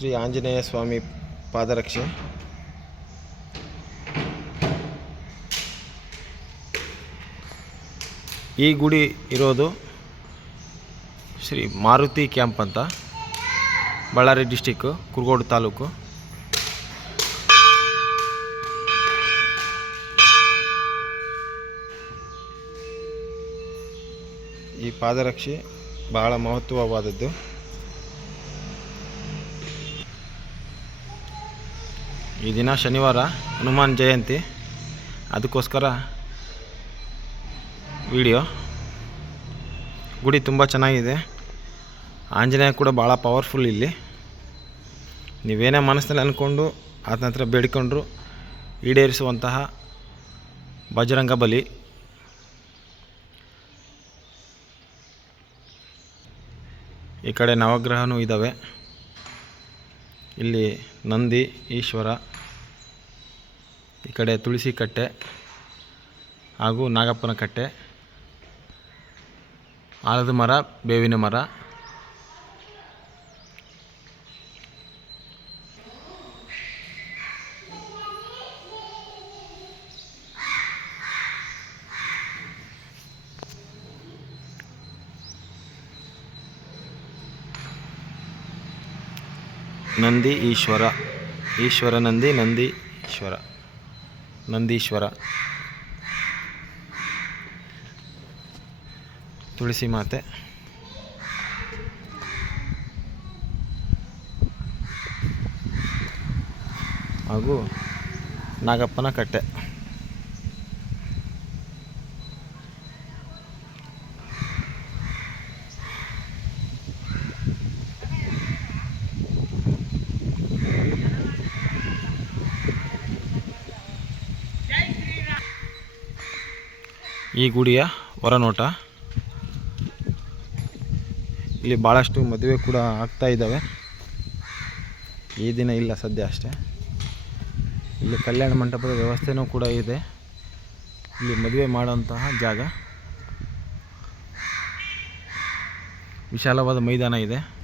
ಶ್ರೀ ಆಂಜನೇಯ ಸ್ವಾಮಿ ಪಾದರಕ್ಷೆ. ಈ ಗುಡಿ ಇರೋದು ಶ್ರೀ ಮಾರುತಿ ಕ್ಯಾಂಪ್ ಅಂತ. ಬಳ್ಳಾರಿ ಡಿಸ್ಟಿಕ್ಕು ಕುರುಗೋಡು ತಾಲೂಕು. ಈ ಪಾದರಕ್ಷೆ ಬಹಳ ಮಹತ್ವವಾದದ್ದು. ಈ ದಿನ ಶನಿವಾರ ಹನುಮಾನ್ ಜಯಂತಿ. ಅದಕ್ಕೋಸ್ಕರ ವಿಡಿಯೋ ಗುಡಿ ತುಂಬ ಚೆನ್ನಾಗಿದೆ. ಆಂಜನೇಯ ಕೂಡ ಭಾಳ ಪವರ್ಫುಲ್ ಇಲ್ಲಿ. ನೀವೇನೇ ಮನಸ್ಸಿನಲ್ಲಿ ಅಂದ್ಕೊಂಡು ಆತನ ಹತ್ರ ಬೇಡಿಕೊಂಡ್ರು ಈಡೇರಿಸುವಂತಹ ಬಜರಂಗ ಬಲಿ. ಈ ಕಡೆ ನವಗ್ರಹನೂ ಇದ್ದಾವೆ ಇಲ್ಲಿ ನಂದಿ ಈಶ್ವರ ಈ ಕಡೆ ತುಳಸಿ ಕಟ್ಟೆ ಹಾಗೂ ನಾಗಪ್ಪನ ಕಟ್ಟೆ ಆಲದ ಮರ ಬೇವಿನ ಮರ. ನಂದಿ ಈಶ್ವರ. ಈಶ್ವರ ನಂದಿ ನಂದಿ ಈಶ್ವರ. ನಂದೀಶ್ವರ. ತುಳಸಿ ಮಾತೆ. ಹಾಗೂ ನಾಗಪ್ಪನ ಕಟ್ಟೆ. ಈ ಗುಡಿಯ ಹೊರನೋಟ. ಇಲ್ಲಿ ಭಾಳಷ್ಟು ಮದುವೆ ಕೂಡ ಆಗ್ತಾ ಇದ್ದಾವೆ. ಈ ದಿನ ಇಲ್ಲ ಸದ್ಯ ಅಷ್ಟೇ. ಇಲ್ಲಿ ಕಲ್ಯಾಣ ಮಂಟಪದ ವ್ಯವಸ್ಥೆನೂ ಕೂಡ ಇದೆ. ಇಲ್ಲಿ ಮದುವೆ ಮಾಡುವಂತಹ ಜಾಗ. ವಿಶಾಲವಾದ ಮೈದಾನ ಇದೆ.